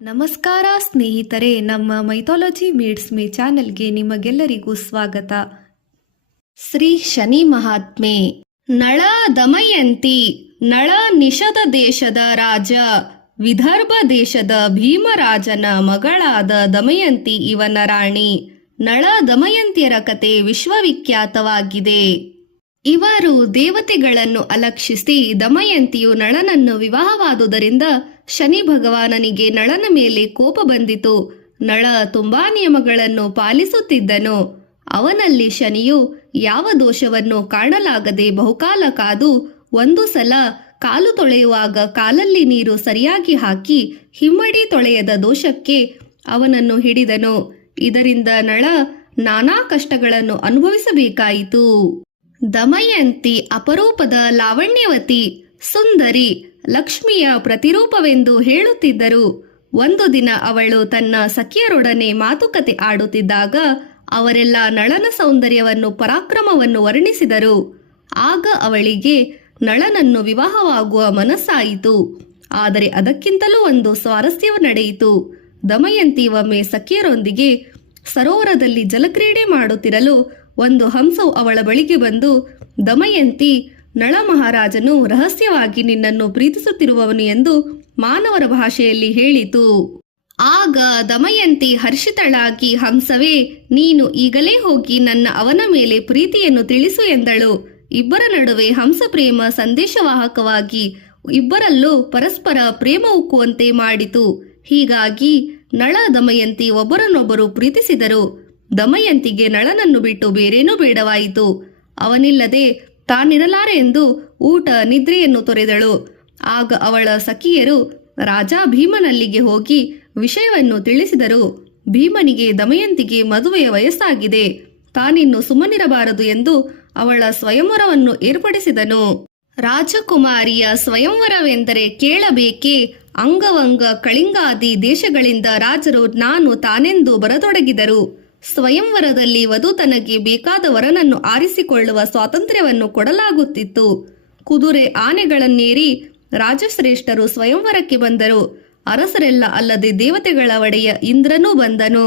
ನಮಸ್ಕಾರ ಸ್ನೇಹಿತರೆ, ನಮ್ಮ ಮೈಥಾಲಜಿ ಮೀಡ್ಸ್ ಮೀ ಚಾನೆಲ್ಗೆ ನಿಮಗೆಲ್ಲರಿಗೂ ಸ್ವಾಗತ. ಶ್ರೀ ಶನಿ ಮಹಾತ್ಮೆ. ನಳ ದಮಯಂತಿ. ನಳ ನಿಷಧ ದೇಶದ ರಾಜ, ವಿದರ್ಭ ದೇಶದ ಭೀಮರಾಜನ ಮಗಳಾದ ದಮಯಂತಿ ಇವನ ರಾಣಿ. ನಳ ದಮಯಂತಿಯರ ಕತೆ ವಿಶ್ವವಿಖ್ಯಾತವಾಗಿದೆ. ಇವರು ದೇವತೆಗಳನ್ನು ಅಲಕ್ಷಿಸಿ ದಮಯಂತಿಯು ನಳನನ್ನು ವಿವಾಹವಾದುದರಿಂದ ಶನಿ ಭಗವಾನನಿಗೆ ನಳನ ಮೇಲೆ ಕೋಪ ಬಂದಿತು. ನಳ ತುಂಬಾ ನಿಯಮಗಳನ್ನು ಪಾಲಿಸುತ್ತಿದ್ದನು. ಅವನಲ್ಲಿ ಶನಿಯು ಯಾವ ದೋಷವನ್ನು ಕಾಣಲಾಗದೆ ಬಹುಕಾಲ ಕಾದು ಒಂದು ಸಲ ಕಾಲು ತೊಳೆಯುವಾಗ ಕಾಲಲ್ಲಿ ನೀರು ಸರಿಯಾಗಿ ಹಾಕಿ ಹಿಮ್ಮಡಿ ತೊಳೆಯದ ದೋಷಕ್ಕೆ ಅವನನ್ನು ಹಿಡಿದನು. ಇದರಿಂದ ನಳ ನಾನಾ ಕಷ್ಟಗಳನ್ನು ಅನುಭವಿಸಬೇಕಾಯಿತು. ದಮಯಂತಿ ಅಪರೂಪದ ಲಾವಣ್ಯವತಿ, ಸುಂದರಿ, ಲಕ್ಷ್ಮಿಯ ಪ್ರತಿರೂಪವೆಂದು ಹೇಳುತ್ತಿದ್ದರು. ಒಂದು ದಿನ ಅವಳು ತನ್ನ ಸಖಿಯರೊಡನೆ ಮಾತುಕತೆ ಆಡುತ್ತಿದ್ದಾಗ ಅವರೆಲ್ಲ ನಳನ ಸೌಂದರ್ಯವನ್ನು ಪರಾಕ್ರಮವನ್ನು ವರ್ಣಿಸಿದರು. ಆಗ ಅವಳಿಗೆ ನಳನನ್ನು ವಿವಾಹವಾಗುವ ಮನಸ್ಸಾಯಿತು. ಆದರೆ ಅದಕ್ಕಿಂತಲೂ ಒಂದು ಸ್ವಾರಸ್ಯವು ನಡೆಯಿತು. ದಮಯಂತಿ ಒಮ್ಮೆ ಸಖಿಯರೊಂದಿಗೆ ಸರೋವರದಲ್ಲಿ ಜಲಕ್ರೀಡೆ ಮಾಡುತ್ತಿರಲು ಒಂದು ಹಂಸವು ಅವಳ ಬಳಿಗೆ ಬಂದು, ದಮಯಂತಿ, ನಳ ಮಹಾರಾಜನು ರಹಸ್ಯವಾಗಿ ನಿನ್ನನ್ನು ಪ್ರೀತಿಸುತ್ತಿರುವವನು ಎಂದು ಮಾನವರ ಭಾಷೆಯಲ್ಲಿ ಹೇಳಿತು. ಆಗ ದಮಯಂತಿ ಹರ್ಷಿತಳಾಗಿ, ಹಂಸವೇ, ನೀನು ಈಗಲೇ ಹೋಗಿ ಅವನ ಮೇಲೆ ಪ್ರೀತಿಯನ್ನು ತಿಳಿಸು ಎಂದಳು. ಇಬ್ಬರ ನಡುವೆ ಹಂಸ ಪ್ರೇಮ ಸಂದೇಶವಾಹಕವಾಗಿ ಇಬ್ಬರಲ್ಲೂ ಪರಸ್ಪರ ಪ್ರೇಮ ಉಕ್ಕುವಂತೆ ಮಾಡಿತು. ಹೀಗಾಗಿ ನಳ ದಮಯಂತಿ ಒಬ್ಬರನ್ನೊಬ್ಬರು ಪ್ರೀತಿಸಿದರು. ದಮಯಂತಿಗೆ ನಳನನ್ನು ಬಿಟ್ಟು ಬೇರೇನೂ ಬೇಡವಾಯಿತು. ಅವನಿಲ್ಲದೆ ತಾನಿರಲಾರೆ ಎಂದು ಊಟ ನಿದ್ರೆಯನ್ನು ತೊರೆದಳು. ಆಗ ಅವಳ ಸಖಿಯರು ರಾಜ ಭೀಮನಲ್ಲಿಗೆ ಹೋಗಿ ವಿಷಯವನ್ನು ತಿಳಿಸಿದರು. ಭೀಮನಿಗೆ ದಮಯಂತಿಗೆ ಮದುವೆಯ ವಯಸ್ಸಾಗಿದೆ, ತಾನಿನ್ನು ಸುಮ್ಮನಿರಬಾರದು ಎಂದು ಅವಳ ಸ್ವಯಂವರವನ್ನು ಏರ್ಪಡಿಸಿದನು. ರಾಜಕುಮಾರಿಯ ಸ್ವಯಂವರವೆಂದರೆ ಕೇಳಬೇಕೆ? ಅಂಗವಂಗ ಕಳಿಂಗಾದಿ ದೇಶಗಳಿಂದ ರಾಜರು ನಾನು ತಾನೆಂದು ಬರತೊಡಗಿದರು. ಸ್ವಯಂವರದಲ್ಲಿ ವಧು ತನಗೆ ಬೇಕಾದ ವರನನ್ನು ಆರಿಸಿಕೊಳ್ಳುವ ಸ್ವಾತಂತ್ರ್ಯವನ್ನು ಕೊಡಲಾಗುತ್ತಿತ್ತು. ಕುದುರೆ ಆನೆಗಳನ್ನೇರಿ ರಾಜಶ್ರೇಷ್ಠರು ಸ್ವಯಂವರಕ್ಕೆ ಬಂದರು. ಅರಸರೆಲ್ಲ ಅಲ್ಲದೆ ದೇವತೆಗಳ ಒಡೆಯ ಇಂದ್ರನೂ ಬಂದನು.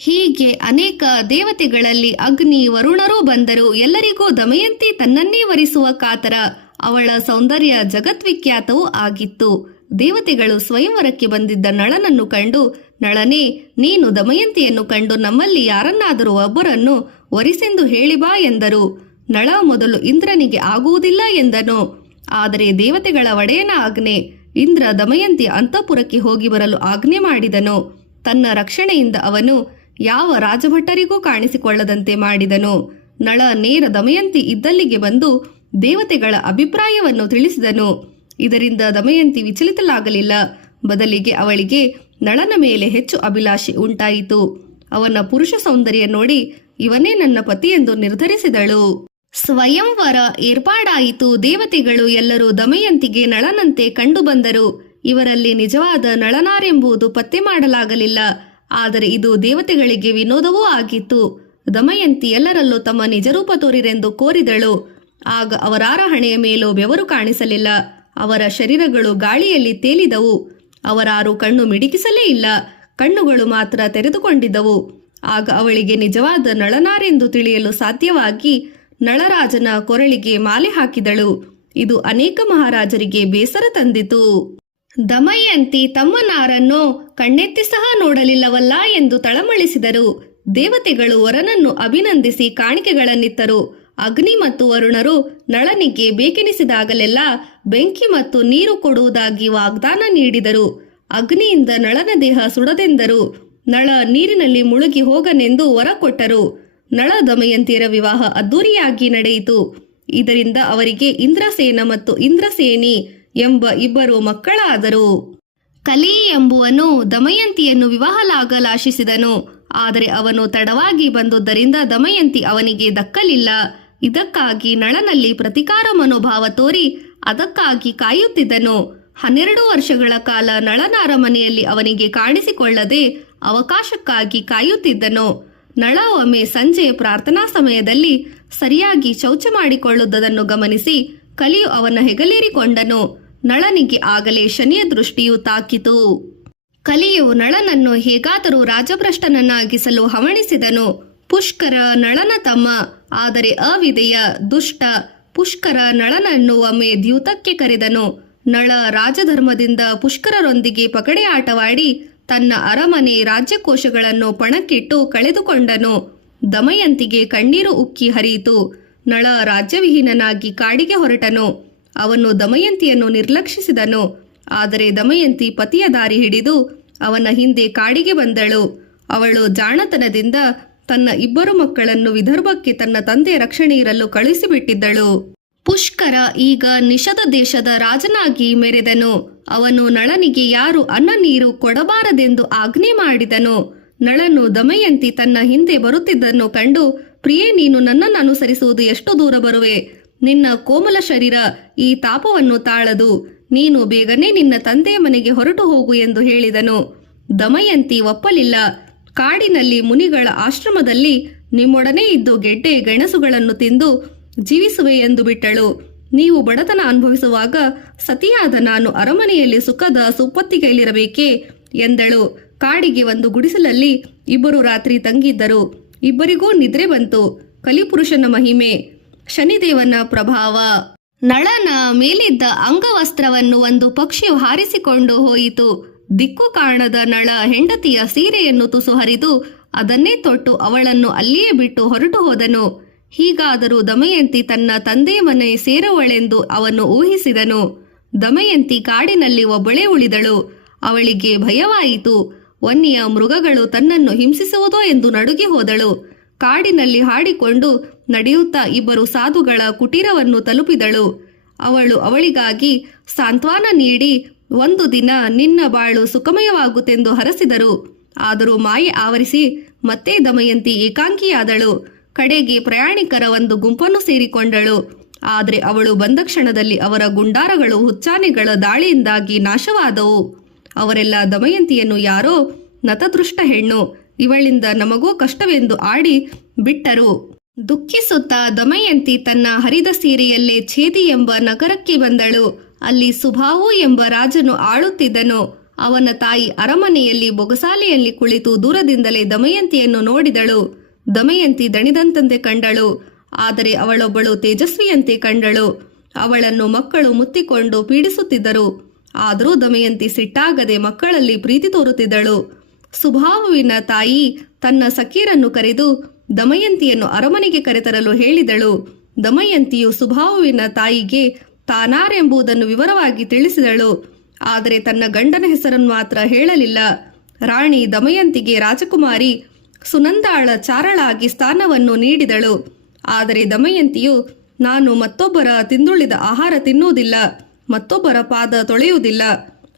ಹೀಗೆ ಅನೇಕ ದೇವತೆಗಳಲ್ಲಿ ಅಗ್ನಿ, ವರುಣರೂ ಬಂದರು. ಎಲ್ಲರಿಗೂ ದಮಯಂತಿ ತನ್ನನ್ನೇ ವರಿಸುವ ಕಾತರ. ಅವಳ ಸೌಂದರ್ಯ ಜಗದ್ವಿಖ್ಯಾತವೂ ಆಗಿತ್ತು. ದೇವತೆಗಳು ಸ್ವಯಂವರಕ್ಕೆ ಬಂದಿದ್ದ ನಳನನ್ನು ಕಂಡು, ನಳನೇ, ನೀನು ದಮಯಂತಿಯನ್ನು ಕಂಡು ನಮ್ಮಲ್ಲಿ ಯಾರನ್ನಾದರೂ ಒಬ್ಬರನ್ನು ವರಿಸೆಂದು ಹೇಳಿ ಬಾ ಎಂದರು. ನಳ ಮೊದಲು ಇಂದ್ರನಿಗೆ ಆಗುವುದಿಲ್ಲ ಎಂದನು. ಆದರೆ ದೇವತೆಗಳ ಒಡೆಯನ ಆಜ್ಞೆ. ಇಂದ್ರ ದಮಯಂತಿ ಅಂತಃಪುರಕ್ಕೆ ಹೋಗಿ ಬರಲು ಆಜ್ಞೆ ಮಾಡಿದನು. ತನ್ನ ರಕ್ಷಣೆಯಿಂದ ಅವನು ಯಾವ ರಾಜಭಟ್ಟರಿಗೂ ಕಾಣಿಸಿಕೊಳ್ಳದಂತೆ ಮಾಡಿದನು. ನಳ ನೇರ ದಮಯಂತಿ ಇದ್ದಲ್ಲಿಗೆ ಬಂದು ದೇವತೆಗಳ ಅಭಿಪ್ರಾಯವನ್ನು ತಿಳಿಸಿದನು. ಇದರಿಂದ ದಮಯಂತಿ ವಿಚಲಿತಲಾಗಲಿಲ್ಲ. ಬದಲಿಗೆ ಅವಳಿಗೆ ನಳನ ಮೇಲೆ ಹೆಚ್ಚು ಅಭಿಲಾಷೆ ಉಂಟಾಯಿತು. ಅವನ ಪುರುಷ ಸೌಂದರ್ಯ ನೋಡಿ ಇವನೇ ನನ್ನ ಪತಿ ಎಂದು ನಿರ್ಧರಿಸಿದಳು. ಸ್ವಯಂವರ ಏರ್ಪಾಡಾಯಿತು. ದೇವತೆಗಳು ಎಲ್ಲರೂ ದಮಯಂತಿಗೆ ನಳನಂತೆ ಕಂಡುಬಂದರು. ಇವರಲ್ಲಿ ನಿಜವಾದ ನಳನಾರೆಂಬುದು ಪತ್ತೆ ಮಾಡಲಾಗಲಿಲ್ಲ. ಆದರೆ ಇದು ದೇವತೆಗಳಿಗೆ ವಿನೋದವೂ ಆಗಿತ್ತು. ದಮಯಂತಿ ಎಲ್ಲರಲ್ಲೂ ತಮ್ಮ ನಿಜರೂಪ ತೋರಿರೆಂದು ಕೋರಿದಳು. ಆಗ ಅವರಾರ ಹಣೆಯ ಮೇಲೂ ಬೆವರು ಕಾಣಿಸಲಿಲ್ಲ. ಅವರ ಶರೀರಗಳು ಗಾಳಿಯಲ್ಲಿ ತೇಲಿದವು. ಅವರಾರು ಕಣ್ಣು ಮಿಡಿಕಿಸಲೇ ಇಲ್ಲ. ಕಣ್ಣುಗಳು ಮಾತ್ರ ತೆರೆದುಕೊಂಡಿದ್ದವು. ಆಗ ಅವಳಿಗೆ ನಿಜವಾದ ನಳನಾರೆಂದು ತಿಳಿಯಲು ಸಾಧ್ಯವಾಗಿ ನಳರಾಜನ ಕೊರಳಿಗೆ ಮಾಲೆ ಹಾಕಿದಳು. ಇದು ಅನೇಕ ಮಹಾರಾಜರಿಗೆ ಬೇಸರ ತಂದಿತು. ದಮಯಂತಿ ತಮ್ಮ ನಾರನ್ನು ಕಣ್ಣೆತ್ತಿ ಸಹ ನೋಡಲಿಲ್ಲವಲ್ಲ ಎಂದು ತಳಮಳಿಸಿದರು. ದೇವತೆಗಳು ವರನನ್ನು ಅಭಿನಂದಿಸಿ ಕಾಣಿಕೆಗಳನ್ನಿತ್ತರು. ಅಗ್ನಿ ಮತ್ತು ವರುಣರು ನಳನಿಗೆ ಬೇಕೆನಿಸಿದಾಗಲೆಲ್ಲ ಬೆಂಕಿ ಮತ್ತು ನೀರು ಕೊಡುವುದಾಗಿ ವಾಗ್ದಾನ ನೀಡಿದರು. ಅಗ್ನಿಯಿಂದ ನಳನ ದೇಹ ಸುಡದೆಂದರು. ನಳ ನೀರಿನಲ್ಲಿ ಮುಳುಗಿ ಹೋಗನೆಂದು ವರ ಕೊಟ್ಟರು. ನಳ ದಮಯಂತಿಯರ ವಿವಾಹ ಅದ್ದೂರಿಯಾಗಿ ನಡೆಯಿತು. ಇದರಿಂದ ಅವರಿಗೆ ಇಂದ್ರಸೇನ ಮತ್ತು ಇಂದ್ರಸೇನಿ ಎಂಬ ಇಬ್ಬರು ಮಕ್ಕಳಾದರು. ಕಲಿ ಎಂಬುವನು ದಮಯಂತಿಯನ್ನು ವಿವಾಹಲಾಗಲಾಶಿಸಿದನು. ಆದರೆ ಅವನು ತಡವಾಗಿ ಬಂದುದರಿಂದ ದಮಯಂತಿ ಅವನಿಗೆ ದಕ್ಕಲಿಲ್ಲ. ಇದಕ್ಕಾಗಿ ನಳನಲ್ಲಿ ಪ್ರತಿಕಾರ ಮನೋಭಾವ ತೋರಿ ಅದಕ್ಕಾಗಿ ಕಾಯುತ್ತಿದ್ದನು. 12 ವರ್ಷಗಳ ಕಾಲ ನಳನ ಅರಮನೆಯಲ್ಲಿ ಅವನಿಗೆ ಕಾಣಿಸಿಕೊಳ್ಳದೆ ಅವಕಾಶಕ್ಕಾಗಿ ಕಾಯುತ್ತಿದ್ದನು. ನಳ ಒಮ್ಮೆ ಸಂಜೆ ಪ್ರಾರ್ಥನಾ ಸಮಯದಲ್ಲಿ ಸರಿಯಾಗಿ ಶೌಚ ಮಾಡಿಕೊಳ್ಳುವುದನ್ನು ಗಮನಿಸಿ ಕಲಿಯು ಅವನ ಹೆಗಲೇರಿಕೊಂಡನು. ನಳನಿಗೆ ಆಗಲೇ ಶನಿಯ ದೃಷ್ಟಿಯು ತಾಕಿತು. ಕಲಿಯು ನಳನನ್ನು ಹೇಗಾದರೂ ರಾಜಭ್ರಷ್ಟನನ್ನಾಗಿಸಲು ಹವಣಿಸಿದನು. ಪುಷ್ಕರ ನಳನ ತಮ್ಮ, ಆದರೆ ಅವಿದೆಯ ದುಷ್ಟ. ಪುಷ್ಕರ ನಳನನ್ನು ಒಮ್ಮೆ ದ್ಯೂತಕ್ಕೆ ಕರೆದನು. ನಳ ರಾಜಧರ್ಮದಿಂದ ಪುಷ್ಕರರೊಂದಿಗೆ ಪಗಡೆ ಆಟವಾಡಿ ತನ್ನ ಅರಮನೆ ರಾಜ್ಯಕೋಶಗಳನ್ನು ಪಣಕ್ಕಿಟ್ಟು ಕಳೆದುಕೊಂಡನು. ದಮಯಂತಿಗೆ ಕಣ್ಣೀರು ಉಕ್ಕಿ ಹರಿಯಿತು. ನಳ ರಾಜ್ಯವಿಹೀನನಾಗಿ ಕಾಡಿಗೆ ಹೊರಟನು. ಅವನು ದಮಯಂತಿಯನ್ನು ನಿರ್ಲಕ್ಷಿಸಿದನು. ಆದರೆ ದಮಯಂತಿ ಪತಿಯ ದಾರಿ ಹಿಡಿದು ಅವನ ಹಿಂದೆ ಕಾಡಿಗೆ ಬಂದಳು. ಅವಳು ಜಾಣತನದಿಂದ ತನ್ನ 2 ಮಕ್ಕಳನ್ನು ವಿದರ್ಭಕ್ಕೆ ತನ್ನ ತಂದೆ ರಕ್ಷಣೆ ಇರಲು ಕಳುಹಿಸಿಬಿಟ್ಟಿದ್ದಳು. ಪುಷ್ಕರ ಈಗ ನಿಷಧ ದೇಶದ ರಾಜನಾಗಿ ಮೆರೆದನು. ಅವನು ನಳನಿಗೆ ಯಾರು ಅನ್ನ ನೀರು ಕೊಡಬಾರದೆಂದು ಆಜ್ಞೆ ಮಾಡಿದನು. ನಳನು ದಮಯಂತಿ ತನ್ನ ಹಿಂದೆ ಬರುತ್ತಿದ್ದನ್ನು ಕಂಡು, ಪ್ರಿಯೇ, ನೀನು ನನ್ನನ್ನು ಅನುಸರಿಸುವುದು ಎಷ್ಟು ದೂರ ಬರುವೆ? ನಿನ್ನ ಕೋಮಲ ಶರೀರ ಈ ತಾಪವನ್ನು ತಾಳದು. ನೀನು ಬೇಗನೆ ನಿನ್ನ ತಂದೆಯ ಮನೆಗೆ ಹೊರಟು ಹೋಗು ಎಂದು ಹೇಳಿದನು. ದಮಯಂತಿ ಒಪ್ಪಲಿಲ್ಲ. ಕಾಡಿನಲ್ಲಿ ಮುನಿಗಳ ಆಶ್ರಮದಲ್ಲಿ ನಿಮ್ಮೊಡನೆ ಇದ್ದು ಗೆಡ್ಡೆ ಗೆಣಸುಗಳನ್ನು ತಿಂದು ಜೀವಿಸುವೆ ಎಂದು ಬಿಟ್ಟಳು. ನೀವು ಬಡತನ ಅನುಭವಿಸುವಾಗ ಸತಿಯಾದ ನಾನು ಅರಮನೆಯಲ್ಲಿ ಸುಖದ ಸುಪ್ಪತ್ತಿಗೆಯಲ್ಲಿರಬೇಕೇ ಎಂದಳು. ಕಾಡಿಗೆ ಒಂದು ಗುಡಿಸಲಲ್ಲಿ 2 ರಾತ್ರಿ ತಂಗಿದ್ದರು. ಇಬ್ಬರಿಗೂ ನಿದ್ರೆ ಬಂತು. ಕಲಿಪುರುಷನ ಮಹಿಮೆ, ಶನಿದೇವನ ಪ್ರಭಾವ. ನಳನ ಮೇಲಿದ್ದ ಅಂಗವಸ್ತ್ರವನ್ನು ಒಂದು ಪಕ್ಷಿಯು ಹಾರಿಸಿಕೊಂಡು ಹೋಯಿತು. ದಿಕ್ಕು ಕಾಣದ ನಳ ಹೆಂಡತಿಯ ಸೀರೆಯನ್ನು ತುಸು ಹರಿದು ಅದನ್ನೇ ತೊಟ್ಟು ಅವಳನ್ನು ಅಲ್ಲಿಯೇ ಬಿಟ್ಟು ಹೊರಟು ಹೋದನು. ಹೀಗಾದರೂ ದಮಯಂತಿ ತನ್ನ ತಂದೆಯ ಮನೆ ಸೇರುವಳೆಂದು ಅವನು ಊಹಿಸಿದನು. ದಮಯಂತಿ ಕಾಡಿನಲ್ಲಿ ಒಬ್ಬಳೇ ಉಳಿದಳು. ಅವಳಿಗೆ ಭಯವಾಯಿತು. ವನ್ಯ ಮೃಗಗಳು ತನ್ನನ್ನು ಹಿಂಸಿಸುವುದೋ ಎಂದು ನಡುಗಿ ಹೋದಳು. ಕಾಡಿನಲ್ಲಿ ಹಾಡಿಕೊಂಡು ನಡೆಯುತ್ತಾ 2 ಸಾಧುಗಳ ಕುಟೀರವನ್ನು ತಲುಪಿದಳು. ಅವಳಿಗಾಗಿ ಸಾಂತ್ವನ ನೀಡಿ ಒಂದು ದಿನ ನಿನ್ನ ಬಾಳು ಸುಖಮಯವಾಗುತ್ತೆಂದು ಹರಸಿದರು. ಆದರೂ ಮಾಯೆ ಆವರಿಸಿ ಮತ್ತೆ ದಮಯಂತಿ ಏಕಾಂಗಿಯಾದಳು. ಕಡೆಗೆ ಪ್ರಯಾಣಿಕರ ಒಂದು ಗುಂಪನ್ನು ಸೇರಿಕೊಂಡಳು. ಆದರೆ ಅವಳು ಬಂದ ಕ್ಷಣದಲ್ಲಿ ಅವರ ಗುಂಡಾರಗಳು ಹುಚ್ಚಾನೆಗಳ ದಾಳಿಯಿಂದಾಗಿ ನಾಶವಾದವು. ಅವರೆಲ್ಲ ದಮಯಂತಿಯನ್ನು ಯಾರೋ ನತದೃಷ್ಟ ಹೆಣ್ಣು, ಇವಳಿಂದ ನಮಗೋ ಕಷ್ಟವೆಂದು ಆಡಿ ಬಿಟ್ಟರು. ದುಃಖಿಸುತ್ತಾ ದಮಯಂತಿ ತನ್ನ ಹರಿದ ಸೀರೆಯಲ್ಲೇ ಛೇದಿ ಎಂಬ ನಗರಕ್ಕೆ ಬಂದಳು. ಅಲ್ಲಿ ಸುಭಾವು ಎಂಬ ರಾಜನು ಆಳುತ್ತಿದ್ದನು. ಅವನ ತಾಯಿ ಅರಮನೆಯಲ್ಲಿ ಬೊಗಸಾಲೆಯಲ್ಲಿ ಕುಳಿತು ದೂರದಿಂದಲೇ ದಮಯಂತಿಯನ್ನು ನೋಡಿದಳು. ದಮಯಂತಿ ದಣಿದಂತೆ ಕಂಡಳು. ಆದರೆ ಅವಳೊಬ್ಬಳು ತೇಜಸ್ವಿಯಂತೆ ಕಂಡಳು. ಅವಳನ್ನು ಮಕ್ಕಳು ಮುತ್ತಿಕೊಂಡು ಪೀಡಿಸುತ್ತಿದ್ದರು. ಆದರೂ ದಮಯಂತಿ ಸಿಟ್ಟಾಗದೆ ಮಕ್ಕಳಲ್ಲಿ ಪ್ರೀತಿ ತೋರುತ್ತಿದ್ದಳು. ಸುಭಾವುವಿನ ತಾಯಿ ತನ್ನ ಸಖೀರನ್ನು ಕರೆದು ದಮಯಂತಿಯನ್ನು ಅರಮನೆಗೆ ಕರೆತರಲು ಹೇಳಿದಳು. ದಮಯಂತಿಯು ಸುಭಾವುವಿನ ತಾಯಿಗೆ ತಾನಾರೆಂಬುದನ್ನು ವಿವರವಾಗಿ ತಿಳಿಸಿದಳು. ಆದರೆ ತನ್ನ ಗಂಡನ ಹೆಸರನ್ನು ಮಾತ್ರ ಹೇಳಲಿಲ್ಲ. ರಾಣಿ ದಮಯಂತಿಗೆ ರಾಜಕುಮಾರಿ ಸುನಂದಾಳ ಚಾರಳಾಗಿ ಸ್ಥಾನವನ್ನು ನೀಡಿದಳು. ಆದರೆ ದಮಯಂತಿಯು, ನಾನು ಮತ್ತೊಬ್ಬರ ತಿಂದುಳಿದ ಆಹಾರ ತಿನ್ನುವುದಿಲ್ಲ, ಮತ್ತೊಬ್ಬರ ಪಾದ ತೊಳೆಯುವುದಿಲ್ಲ,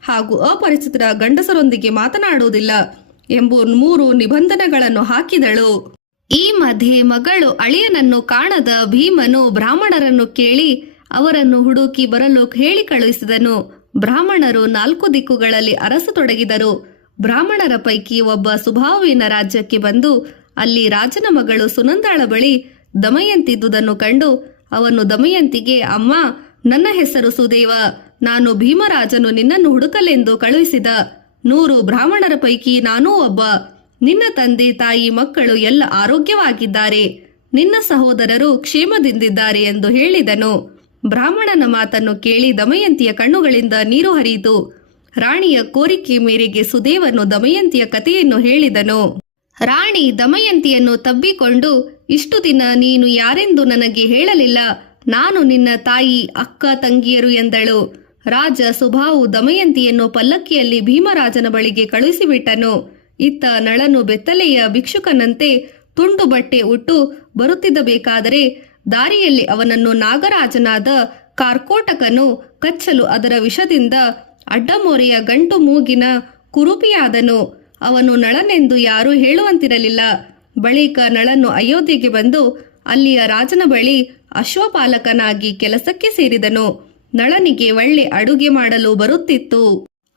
ಹಾಗೂ ಅಪರಿಚಿತರ ಗಂಡಸರೊಂದಿಗೆ ಮಾತನಾಡುವುದಿಲ್ಲ ಎಂಬ 3 ನಿಬಂಧನೆಗಳನ್ನು ಹಾಕಿದಳು. ಈ ಮಧ್ಯೆ ಮಗಳು ಅಳಿಯನನ್ನು ಕಾಣದ ಭೀಮನು ಬ್ರಾಹ್ಮಣರನ್ನು ಕೇಳಿ ಅವರನ್ನು ಹುಡುಕಿ ಬರಲು ಹೇಳಿ ಕಳುಹಿಸಿದನು. ಬ್ರಾಹ್ಮಣರು 4 ದಿಕ್ಕುಗಳಲ್ಲಿ ಅರಸತೊಡಗಿದರು. ಬ್ರಾಹ್ಮಣರ ಪೈಕಿ ಒಬ್ಬ ಸುಭಾವುವಿನ ರಾಜ್ಯಕ್ಕೆ ಬಂದು ಅಲ್ಲಿ ರಾಜನ ಮಗಳು ಸುನಂದಾಳ ಬಳಿ ದಮಯಂತಿದ್ದುದನ್ನು ಕಂಡು ಅವನು ದಮಯಂತಿಗೆ, ಅಮ್ಮ, ನನ್ನ ಹೆಸರು ಸುದೇವ. ನಾನು ಭೀಮರಾಜನು ನಿನ್ನನ್ನು ಹುಡುಕಲೆಂದು ಕಳುಹಿಸಿದ 100 ಬ್ರಾಹ್ಮಣರ ಪೈಕಿ ನಾನೂ ಒಬ್ಬ. ನಿನ್ನ ತಂದೆ ತಾಯಿ ಮಕ್ಕಳು ಎಲ್ಲ ಆರೋಗ್ಯವಾಗಿದ್ದಾರೆ. ನಿನ್ನ ಸಹೋದರರು ಕ್ಷೇಮದಿಂದಿದ್ದಾರೆ ಎಂದು ಹೇಳಿದನು. ಬ್ರಾಹ್ಮಣನ ಮಾತನ್ನು ಕೇಳಿ ದಮಯಂತಿಯ ಕಣ್ಣುಗಳಿಂದ ನೀರು ಹರಿಯಿತು. ರಾಣಿಯ ಕೋರಿಕೆ ಮೇರೆಗೆ ಸುದೇವನು ದಮಯಂತಿಯ ಕಥೆಯನ್ನು ಹೇಳಿದನು. ರಾಣಿ ದಮಯಂತಿಯನ್ನು ತಬ್ಬಿಕೊಂಡು, ಇಷ್ಟು ದಿನ ನೀನು ಯಾರೆಂದು ನನಗೆ ಹೇಳಲಿಲ್ಲ. ನಾನು ನಿನ್ನ ತಾಯಿ, ಅಕ್ಕ, ತಂಗಿಯರು ಎಂದಳು. ರಾಜ ಸುಭಾವು ದಮಯಂತಿಯನ್ನು ಪಲ್ಲಕ್ಕಿಯಲ್ಲಿ ಭೀಮರಾಜನ ಬಳಿಗೆ ಕಳುಹಿಸಿಬಿಟ್ಟನು. ಇತ್ತ ನಳನು ಬೆತ್ತಲೆಯ ಭಿಕ್ಷುಕನಂತೆ ತುಂಡು ಬಟ್ಟೆ ಉಟ್ಟು ಬರುತ್ತಿದ್ದಬೇಕಾದರೆ ದಾರಿಯಲ್ಲಿ ಅವನನ್ನು ನಾಗರಾಜನಾದ ಕಾರ್ಕೋಟಕನು ಕಚ್ಚಲು ಅದರ ವಿಷದಿಂದ ಅಡ್ಡಮೋರೆಯ ಗಂಟು ಮೂಗಿನ ಕುರುಪಿಯಾದನು. ಅವನು ನಳನೆಂದು ಯಾರೂ ಹೇಳುವಂತಿರಲಿಲ್ಲ. ಬಳಿಕ ನಳನು ಅಯೋಧ್ಯೆಗೆ ಬಂದು ಅಲ್ಲಿಯ ರಾಜನ ಬಳಿ ಅಶ್ವಪಾಲಕನಾಗಿ ಕೆಲಸಕ್ಕೆ ಸೇರಿದನು. ನಳನಿಗೆ ಒಳ್ಳೆ ಅಡುಗೆ ಮಾಡಲು ಬರುತ್ತಿತ್ತು.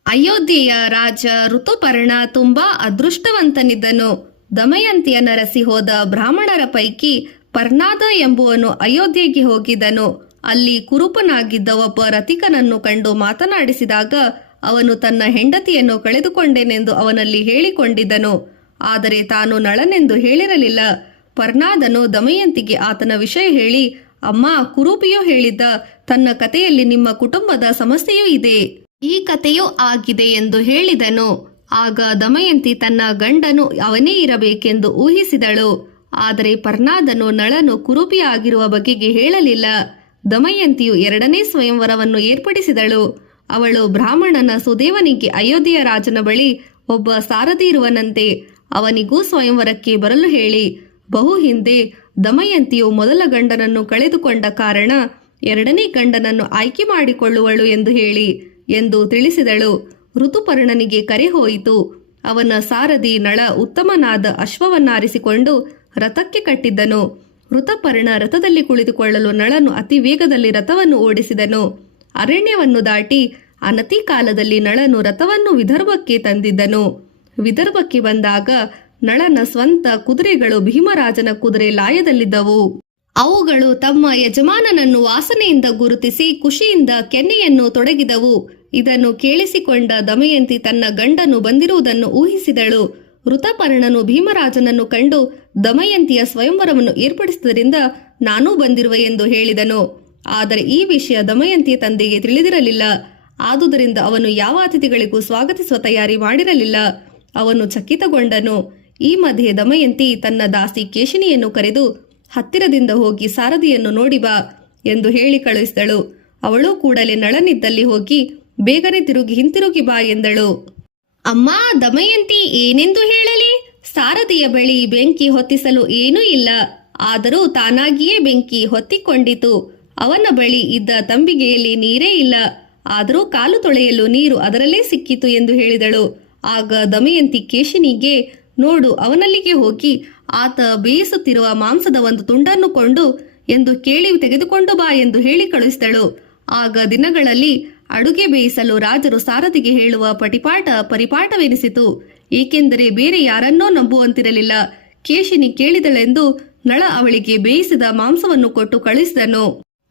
ಅಯೋಧ್ಯೆಯ ರಾಜ ಋತುಪರ್ಣ ತುಂಬಾ ಅದೃಷ್ಟವಂತನಿದ್ದನು. ದಮಯಂತಿಯ ನರಸಿ ಹೋದ ಬ್ರಾಹ್ಮಣರ ಪೈಕಿ ಪರ್ನಾದ ಎಂಬುವನು ಅಯೋಧ್ಯೆಗೆ ಹೋಗಿದ್ದನು. ಅಲ್ಲಿ ಕುರುಪನಾಗಿದ್ದ ಒಬ್ಬ ರತಿಕನನ್ನು ಕಂಡು ಮಾತನಾಡಿಸಿದಾಗ ಅವನು ತನ್ನ ಹೆಂಡತಿಯನ್ನು ಕಳೆದುಕೊಂಡೆನೆಂದು ಅವನಲ್ಲಿ ಹೇಳಿಕೊಂಡಿದ್ದನು. ಆದರೆ ತಾನು ನಳನೆಂದು ಹೇಳಿರಲಿಲ್ಲ. ಪರ್ನಾದನು ದಮಯಂತಿಗೆ ಆತನ ವಿಷಯ ಹೇಳಿ, ಅಮ್ಮ, ಕುರೂಪಿಯು ಹೇಳಿದ್ದ ತನ್ನ ಕಥೆಯಲ್ಲಿ ನಿಮ್ಮ ಕುಟುಂಬದ ಸಮಸ್ಯೆಯೂ ಇದೆ, ಈ ಕಥೆಯೂ ಆಗಿದೆ ಎಂದು ಹೇಳಿದನು. ಆಗ ದಮಯಂತಿ ತನ್ನ ಗಂಡನು ಅವನೇ ಇರಬೇಕೆಂದು ಊಹಿಸಿದಳು. ಆದರೆ ಪರ್ನಾದನು ನಳನು ಕುರೂಪಿಯಾಗಿರುವ ಬಗೆಗೆ ಹೇಳಲಿಲ್ಲ. ದಮಯಂತಿಯು 2ನೇ ಸ್ವಯಂವರವನ್ನು ಏರ್ಪಡಿಸಿದಳು. ಅವಳು ಬ್ರಾಹ್ಮಣನ ಸುದೇವನಿಗೆ ಅಯೋಧ್ಯೆಯ ರಾಜನ ಬಳಿ ಒಬ್ಬ ಸಾರಥಿ ಇರುವನಂತೆ, ಅವನಿಗೂ ಸ್ವಯಂವರಕ್ಕೆ ಬರಲು ಹೇಳಿ, ಬಹು ಹಿಂದೆ ದಮಯಂತಿಯು ಮೊದಲ ಗಂಡನನ್ನು ಕಳೆದುಕೊಂಡ ಕಾರಣ 2ನೇ ಗಂಡನನ್ನು ಆಯ್ಕೆ ಮಾಡಿಕೊಳ್ಳುವಳು ಎಂದು ಹೇಳಿ ಎಂದು ತಿಳಿಸಿದಳು. ಋತುಪರ್ಣನಿಗೆ ಕರೆ ಹೋಯಿತು. ಅವನ ಸಾರಥಿ ನಳ ಉತ್ತಮನಾದ ಅಶ್ವವನ್ನಾರಿಸಿಕೊಂಡು ರಥಕ್ಕೆ ಕಟ್ಟಿದ್ದನು. ಋತುಪರ್ಣ ರಥದಲ್ಲಿ ಕುಳಿತುಕೊಳ್ಳಲು ನಳನು ಅತಿ ವೇಗದಲ್ಲಿ ರಥವನ್ನು ಓಡಿಸಿದನು. ಅರಣ್ಯವನ್ನು ದಾಟಿ ಅನತಿ ಕಾಲದಲ್ಲಿ ನಳನು ರಥವನ್ನು ವಿದರ್ಭಕ್ಕೆ ತಂದಿದ್ದನು. ವಿದರ್ಭಕ್ಕೆ ಬಂದಾಗ ನಳನ ಸ್ವಂತ ಕುದುರೆಗಳು ಭೀಮರಾಜನ ಕುದುರೆ ಲಾಯದಲ್ಲಿದ್ದವು. ಅವುಗಳು ತಮ್ಮ ಯಜಮಾನನನ್ನು ವಾಸನೆಯಿಂದ ಗುರುತಿಸಿ ಖುಷಿಯಿಂದ ಕೆನ್ನೆಯನ್ನು ತೊಡಗಿದವು. ಇದನ್ನು ಕೇಳಿಸಿಕೊಂಡ ದಮಯಂತಿ ತನ್ನ ಗಂಡನು ಬಂದಿರುವುದನ್ನು ಊಹಿಸಿದಳು. ಋತುಪರ್ಣನು ಭೀಮರಾಜನನ್ನು ಕಂಡು ದಮಯಂತಿಯ ಸ್ವಯಂವರವನ್ನು ಏರ್ಪಡಿಸಿದ್ದರಿಂದ ನಾನೂ ಬಂದಿರುವೆ ಎಂದು ಹೇಳಿದನು. ಆದರೆ ಈ ವಿಷಯ ದಮಯಂತಿಯ ತಂದೆಗೆ ತಿಳಿದಿರಲಿಲ್ಲ. ಆದುದರಿಂದ ಅವನು ಯಾವ ಅತಿಥಿಗಳಿಗೂ ಸ್ವಾಗತಿಸುವ ತಯಾರಿ ಮಾಡಿರಲಿಲ್ಲ. ಅವನು ಚಕಿತಗೊಂಡನು. ಈ ಮಧ್ಯೆ ದಮಯಂತಿ ತನ್ನ ದಾಸಿ ಕೇಶಿನಿಯನ್ನು ಕರೆದು, ಹತ್ತಿರದಿಂದ ಹೋಗಿ ಸಾರಥಿಯನ್ನು ನೋಡಿ ಬಾ ಎಂದು ಹೇಳಿ ಕಳುಹಿಸಿದಳು. ಅವಳು ಕೂಡಲೇ ನಳನಿದ್ದಲ್ಲಿ ಹೋಗಿ ಬೇಗನೆ ಹಿಂತಿರುಗಿ ಬಾ ಎಂದಳು. ಅಮ್ಮ, ದಮಯಂತಿ ಏನೆಂದು ಹೇಳಲಿ? ಸಾರಥಿಯ ಬಳಿ ಬೆಂಕಿ ಹೊತ್ತಿಸಲು ಏನೂ ಇಲ್ಲ. ಆದರೂ ತಾನಾಗಿಯೇ ಬೆಂಕಿ ಹೊತ್ತಿಕೊಂಡಿತು. ಅವನ ಬಳಿ ಇದ್ದ ತಂಬಿಗೆಯಲ್ಲಿ ನೀರೇ ಇಲ್ಲ. ಆದರೂ ಕಾಲು ತೊಳೆಯಲು ನೀರು ಅದರಲ್ಲೇ ಸಿಕ್ಕಿತು ಎಂದು ಹೇಳಿದಳು. ಆಗ ದಮಯಂತಿ ಕೇಶಿನಿಗೆ, ನೋಡು, ಅವನಲ್ಲಿಗೆ ಹೋಗಿ ಆತ ಬೇಯಿಸುತ್ತಿರುವ ಮಾಂಸದ ಒಂದು ತುಂಡನ್ನು ಕೊಂಡು ಎಂದು ಕೇಳಿ ತೆಗೆದುಕೊಂಡು ಬಾ ಎಂದು ಹೇಳಿ ಕಳುಹಿಸಿದಳು. ಆಗ ದಿನಗಳಲ್ಲಿ ಅಡುಗೆ ಬೇಯಿಸಲು ರಾಜರು ಸಾರಥಿಗೆ ಹೇಳುವ ಪರಿಪಾಠವೆನಿಸಿತು. ಏಕೆಂದರೆ ಬೇರೆ ಯಾರನ್ನೋ ನಂಬುವಂತಿರಲಿಲ್ಲ. ಕೇಶಿನಿ ಕೇಳಿದಳೆಂದು ನಳ ಅವಳಿಗೆ ಬೇಯಿಸಿದ ಮಾಂಸವನ್ನು ಕೊಟ್ಟು ಕಳಿಸಿದನು.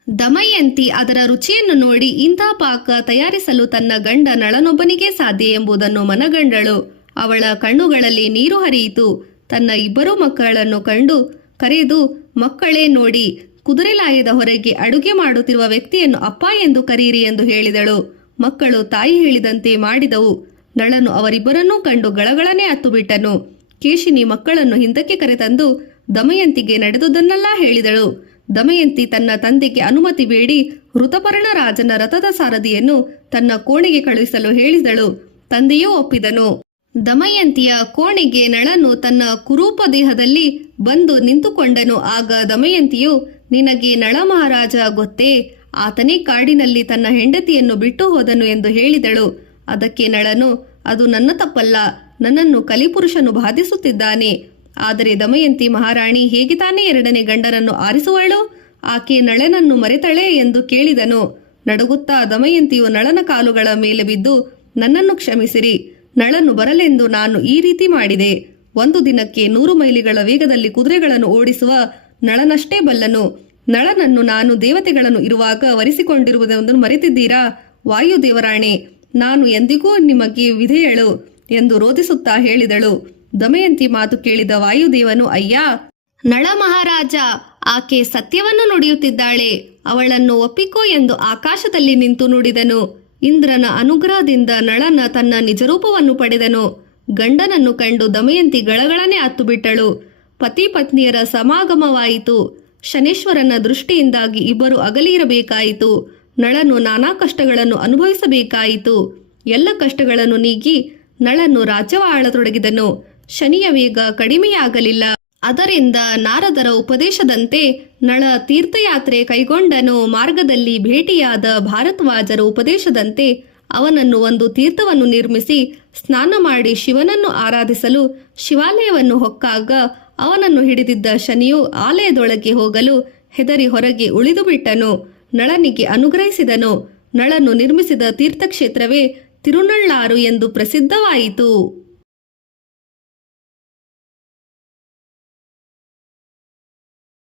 ದಮಯಂತಿ ಅದರ ರುಚಿಯನ್ನು ನೋಡಿ ಇಂಥ ಪಾಕ ತಯಾರಿಸಲು ತನ್ನ ಗಂಡ ನಳನೊಬ್ಬನಿಗೆ ಸಾಧ್ಯ ಎಂಬುದನ್ನು ಮನಗಂಡಳು. ಅವಳ ಕಣ್ಣುಗಳಲ್ಲಿ ನೀರು ಹರಿಯಿತು. ತನ್ನ 2 ಮಕ್ಕಳನ್ನು ಕರೆದು, ಮಕ್ಕಳೇ ನೋಡಿ, ಕುದುರೆ ಲಾಯದ ಹೊರಗೆ ಅಡುಗೆ ಮಾಡುತ್ತಿರುವ ವ್ಯಕ್ತಿಯನ್ನು ಅಪ್ಪ ಎಂದು ಕರೆಯಿರಿ ಎಂದು ಹೇಳಿದಳು. ಮಕ್ಕಳು ತಾಯಿ ಹೇಳಿದಂತೆ ಮಾಡಿದವು. ನಳನು ಅವರಿಬ್ಬರನ್ನೂ ಕಂಡು ಗಳಗಳನೆ ಹತ್ತು ಬಿಟ್ಟನು. ಕೇಶಿನಿ ಮಕ್ಕಳನ್ನು ಹಿಂದಕ್ಕೆ ಕರೆತಂದು ದಮಯಂತಿಗೆ ನಡೆದುದನ್ನೆಲ್ಲ ಹೇಳಿದಳು. ದಮಯಂತಿ ತನ್ನ ತಂದೆಗೆ ಅನುಮತಿ ಬೇಡಿ ಋತುಪರ್ಣ ರಾಜನ ರಥದ ಸಾರಥಿಯನ್ನು ತನ್ನ ಕೋಣೆಗೆ ಕಳುಹಿಸಲು ಹೇಳಿದಳು. ತಂದೆಯೂ ಒಪ್ಪಿದನು. ದಮಯಂತಿಯ ಕೋಣೆಗೆ ನಳನು ತನ್ನ ಕುರೂಪ ದೇಹದಲ್ಲಿ ಬಂದು ನಿಂತುಕೊಂಡನು. ಆಗ ದಮಯಂತಿಯು, ನಿನಗೆ ನಳ ಮಹಾರಾಜ ಗೊತ್ತೇ? ಆತನೇ ಕಾಡಿನಲ್ಲಿ ತನ್ನ ಹೆಂಡತಿಯನ್ನು ಬಿಟ್ಟು ಹೋದನು ಎಂದು ಹೇಳಿದಳು. ಅದಕ್ಕೆ ನಳನು, ಅದು ನನ್ನ ತಪ್ಪಲ್ಲ, ನನ್ನನ್ನು ಕಲಿಪುರುಷನು ಬಾಧಿಸುತ್ತಿದ್ದಾನೆ. ಆದರೆ ದಮಯಂತಿ ಮಹಾರಾಣಿ ಹೇಗೆ ತಾನೇ 2ನೇ ಗಂಡನನ್ನು ಆರಿಸುವಳು? ಆಕೆ ನಳನನ್ನು ಮರೆತಳೆ ಎಂದು ಕೇಳಿದನು. ನಡುಗುತ್ತಾ ದಮಯಂತಿಯು ನಳನ ಕಾಲುಗಳ ಮೇಲೆ ಬಿದ್ದು, ನನ್ನನ್ನು ಕ್ಷಮಿಸಿರಿ, ನಳನು ಬರಲೆಂದು ನಾನು ಈ ರೀತಿ ಮಾಡಿದೆ. 1 ದಿನಕ್ಕೆ 100 ಮೈಲಿಗಳ ವೇಗದಲ್ಲಿ ಕುದುರೆಗಳನ್ನು ಓಡಿಸುವ ನಳನಷ್ಟೇ ಬಲ್ಲನು. ನಳನನ್ನು ನಾನು ದೇವತೆಗಳನ್ನು ಇರುವಾಗ ವರಿಸಿಕೊಂಡಿರುವುದನ್ನು ಮರೆತಿದ್ದೀರಾ? ವಾಯುದೇವರಾಣೆ, ನಾನು ಎಂದಿಗೂ ನಿಮಗೆ ವಿಧೇಯಳು ಎಂದು ರೋಧಿಸುತ್ತಾ ಹೇಳಿದಳು. ದಮಯಂತಿ ಮಾತು ಕೇಳಿದ ವಾಯುದೇವನು, ಅಯ್ಯ ನಳ ಮಹಾರಾಜ, ಆಕೆ ಸತ್ಯವನ್ನು ನುಡಿಯುತ್ತಿದ್ದಾಳೆ, ಅವಳನ್ನು ಒಪ್ಪಿಕೋ ಎಂದು ಆಕಾಶದಲ್ಲಿ ನಿಂತು ನುಡಿದನು. ಇಂದ್ರನ ಅನುಗ್ರಹದಿಂದ ನಳನ ತನ್ನ ನಿಜರೂಪವನ್ನು ಪಡೆದನು. ಗಂಡನನ್ನು ಕಂಡು ದಮಯಂತಿ ಗಳಗಳನೆ ಹತ್ತು ಬಿಟ್ಟಳು. ಪತಿ ಪತ್ನಿಯರ ಸಮಾಗಮವಾಯಿತು. ಶನೇಶ್ವರನ ದೃಷ್ಟಿಯಿಂದಾಗಿ ಇಬ್ಬರು ಅಗಲಿರಬೇಕಾಯಿತು. ನಳನು ನಾನಾ ಕಷ್ಟಗಳನ್ನು ಅನುಭವಿಸಬೇಕಾಯಿತು. ಎಲ್ಲ ಕಷ್ಟಗಳನ್ನು ನೀಗಿ ನಳನು ರಾಜ್ಯವ ಆಳತೊಡಗಿದನು. ಶನಿಯ ವೇಗ ಕಡಿಮೆಯಾಗಲಿಲ್ಲ. ಅದರಿಂದ ನಾರದರ ಉಪದೇಶದಂತೆ ನಳ ತೀರ್ಥಯಾತ್ರೆ ಕೈಗೊಂಡನು. ಮಾರ್ಗದಲ್ಲಿ ಭೇಟಿಯಾದ ಭಾರದ್ವಾಜರ ಉಪದೇಶದಂತೆ ಅವನನ್ನು ಒಂದು ತೀರ್ಥವನ್ನು ನಿರ್ಮಿಸಿ ಸ್ನಾನ ಮಾಡಿ ಶಿವನನ್ನು ಆರಾಧಿಸಲು ಶಿವಾಲಯವನ್ನು ಹೊಕ್ಕಾಗ ಅವನನ್ನು ಹಿಡಿದಿದ್ದ ಶನಿಯು ಆಲಯದೊಳಗೆ ಹೋಗಲು ಹೆದರಿ ಹೊರಗೆ ಉಳಿದು ಬಿಟ್ಟನು. ನಳನಿಗೆ ಅನುಗ್ರಹಿಸಿದನು. ನಳನು ನಿರ್ಮಿಸಿದ ತೀರ್ಥಕ್ಷೇತ್ರವೇ ತಿರುನಳ್ಳಾರು ಎಂದು ಪ್ರಸಿದ್ಧವಾಯಿತು.